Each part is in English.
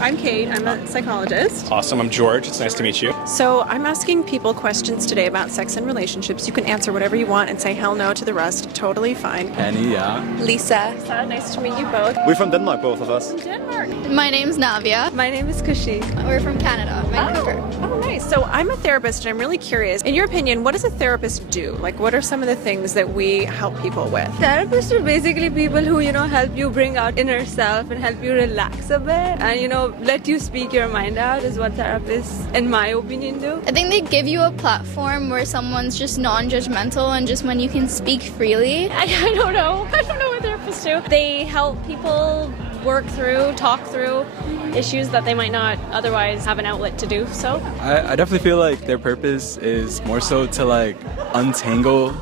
I'm Kate. I'm a psychologist. Awesome. I'm George. It's nice to meet you. So I'm asking people questions today about sex and relationships. You can answer whatever you want and say hell no to the rest. Totally fine. Penny, yeah. Lisa. Nice to meet you both. We're from Denmark, both of us. Denmark. My name's Navia. My name is Kushi. We're from Canada, Vancouver. Oh, nice. So I'm a therapist and I'm really curious. In your opinion, what does a therapist do? Like, what are some of the things that we help people with? Therapists are basically people who, help you bring out inner self and help you relax a bit and, let you speak your mind out is what therapists, in my opinion, do. I think they give you a platform where someone's just non-judgmental and just when you can speak freely. I don't know. I don't know what therapists do. They help people work through, talk through issues that they might not otherwise have an outlet to do. So I definitely feel like their purpose is more so to untangle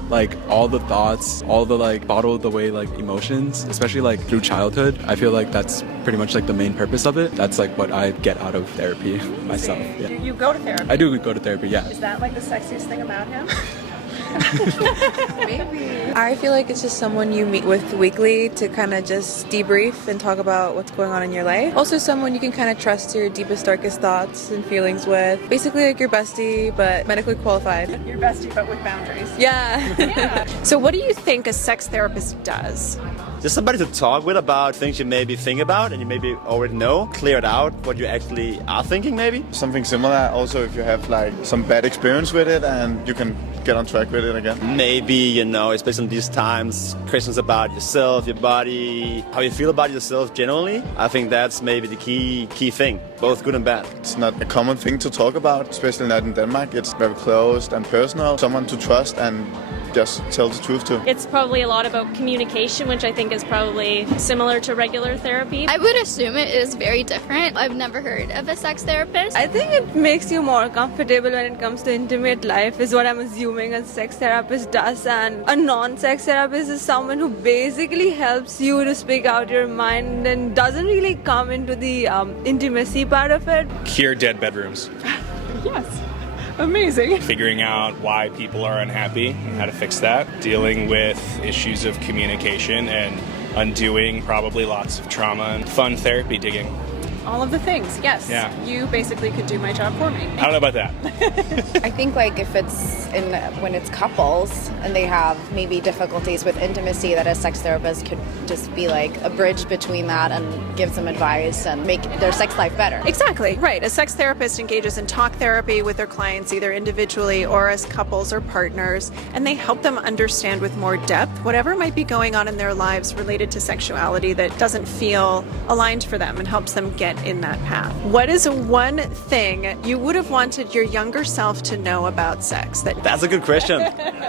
all the thoughts, all the bottled away emotions, especially through childhood. I feel like that's pretty much the main purpose of it. That's what I get out of therapy myself. Yeah. You go to therapy? I do go to therapy, yeah. Is that the sexiest thing about him? Maybe. I feel like it's just someone you meet with weekly to kind of just debrief and talk about what's going on in your life. Also someone you can kind of trust your deepest, darkest thoughts and feelings with. Basically your bestie, but medically qualified. Your bestie, but with boundaries. Yeah. So what do you think a sex therapist does? Just somebody to talk with about things you maybe think about and you maybe already know. Clear it out what you actually are thinking maybe. Something similar also if you have some bad experience with it and you can get on track with it again. Maybe, especially in these times, questions about yourself, your body, how you feel about yourself generally. I think that's maybe the key thing, both good and bad. It's not a common thing to talk about, especially not in Denmark. It's very closed and personal. Someone to trust and just tell the truth to. it's probably a lot about communication, which I think is probably similar to regular therapy. I would assume it is very different. I've never heard of a sex therapist. I think it makes you more comfortable when it comes to intimate life is what I'm assuming a sex therapist does, and a non-sex therapist is someone who basically helps you to speak out your mind and doesn't really come into the intimacy part of it. Cure dead bedrooms. Yes. Amazing. Figuring out why people are unhappy and how to fix that. Dealing with issues of communication and undoing probably lots of trauma and fun therapy digging. All of the things, yes. Yeah. You basically could do my job for me. I don't know about that. I think if it's when it's couples and they have maybe difficulties with intimacy, that a sex therapist could just be a bridge between that and give some advice and make their sex life better. Exactly, right. A sex therapist engages in talk therapy with their clients either individually or as couples or partners, and they help them understand with more depth whatever might be going on in their lives related to sexuality that doesn't feel aligned for them and helps them get in that path. What is one thing you would have wanted your younger self to know about sex? That's a good question.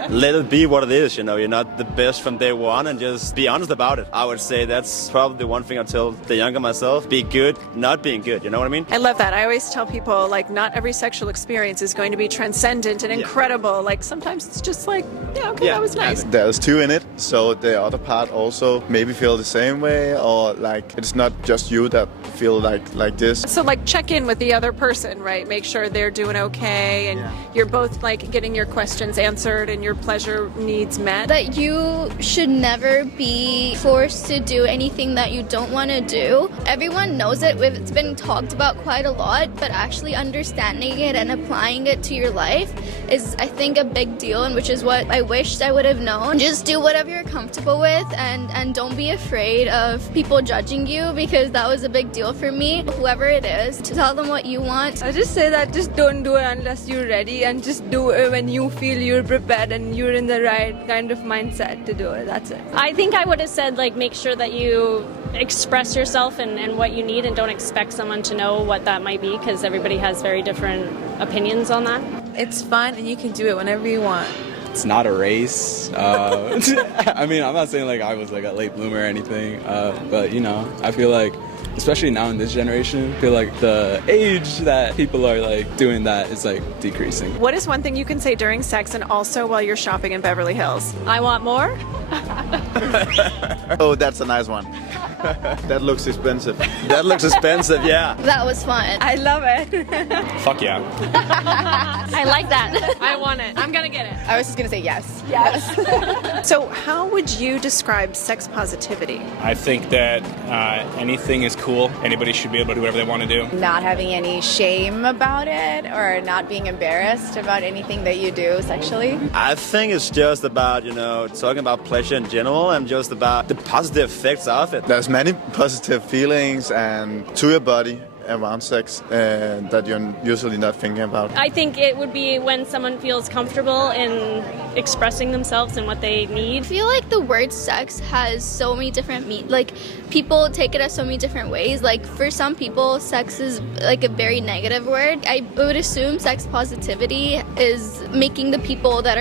Let it be what it is, You're not the best from day one and just be honest about it. I would say that's probably one thing I tell the younger myself. Be good, not being good. You know what I mean? I love that. I always tell people, not every sexual experience is going to be transcendent and incredible. Sometimes it's just that was nice. There's two in it, so the other part also maybe feel the same way, or it's not just you that feel like this. So check in with the other person, right? Make sure they're doing okay and you're both getting your questions answered and your pleasure needs met. That you should never be forced to do anything that you don't want to do. Everyone knows it. It's been talked about quite a lot, but actually understanding it and applying it to your life is, I think, a big deal, and which is what I wished I would have known. Just do whatever you're comfortable with and don't be afraid of people judging you, because that was a big deal for me. Whoever it is, to tell them what you want. I just say that just don't do it unless you're ready, and just do it when you feel you're prepared and you're in the right kind of mindset to do it. That's it. I think I would have said make sure that you express yourself and what you need, and don't expect someone to know what that might be, because everybody has very different opinions on that. It's fun and you can do it whenever you want. It's not a race. I mean, I'm not saying I was a late bloomer or anything, but I feel especially now in this generation, I feel the age that people are doing that is decreasing. What is one thing you can say during sex and also while you're shopping in Beverly Hills? I want more. Oh, that's a nice one. That looks expensive. That looks expensive, yeah. That was fun. I love it. Fuck yeah. I like that. I want it. I'm gonna get it. I was just gonna say yes. So, how would you describe sex positivity? I think that anything is cool. Anybody should be able to do whatever they want to do. Not having any shame about it or not being embarrassed about anything that you do sexually. I think it's just about, talking about pleasure in general and just about the positive effects of it. There's many positive feelings and to your body around sex that you're usually not thinking about. I think it would be when someone feels comfortable in expressing themselves and what they need. I feel like the word sex has so many different people take it as so many different ways. Like for some people, sex is like a very negative word. I would assume sex positivity is making the people that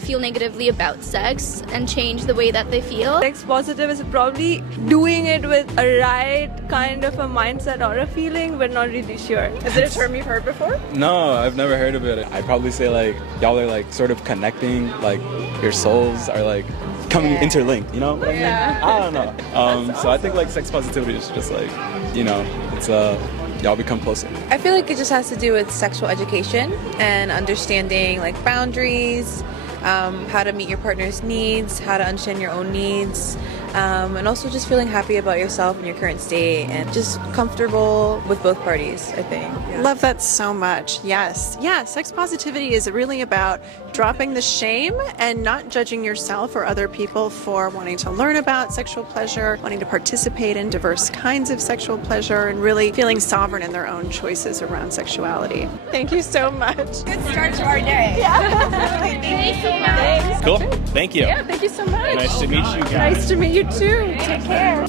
feel negatively about sex and change the way that they feel. Sex positive is probably doing it with a right kind of a mindset or a feeling, but not really sure. Is it a term you've heard before? No, I've never heard of it. I'd probably say like y'all are like sort of connecting, like your souls are like coming interlinked, you know what I mean? I don't know. So I think like sex positivity is just like, it's y'all become closer. I feel like it just has to do with sexual education and understanding like boundaries, how to meet your partner's needs, how to understand your own needs, and also just feeling happy about yourself and your current state and just comfortable with both parties, I think. Yeah. Love that so much. Yes. Yeah, sex positivity is really about dropping the shame and not judging yourself or other people for wanting to learn about sexual pleasure, wanting to participate in diverse kinds of sexual pleasure, and really feeling sovereign in their own choices around sexuality. Thank you so much. Good start to our day. Thank you so much. Cool. Thank you. Yeah, thank you so much. Nice to meet you guys. Nice to meet you too. Take care.